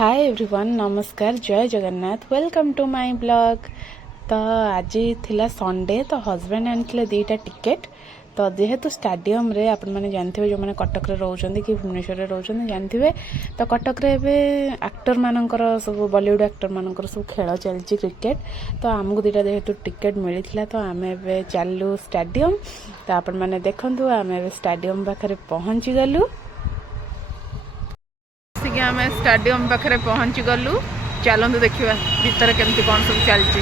Hi everyone नमस्कार जय Jagannath welcome to my blog. तो आज थिला संडे तो हस्बैंड आनी दीटा टिकेट। तो जेहेतु स्टाडियम रे आपण मैंने जानते जो मैंने कटक रे रोचंदी कि भुवनेश्वर रे रोचंदी जानते तो कटक रे एबे एक्टर मानकर सब बॉलीवुड एक्टर मानकर सब खेल चलची क्रिकेट। तो आमको दीटा जेहेतु टिकेट मिली तो आम ए चलू स्टाडियम। तो आपण मैंने देखु आम ए स्टाडियम पाखे पहुँची गलु। आम स्टाडियम पाखे पहुँची गलु। चलतु देखा भितर केमती कौन सब चलती।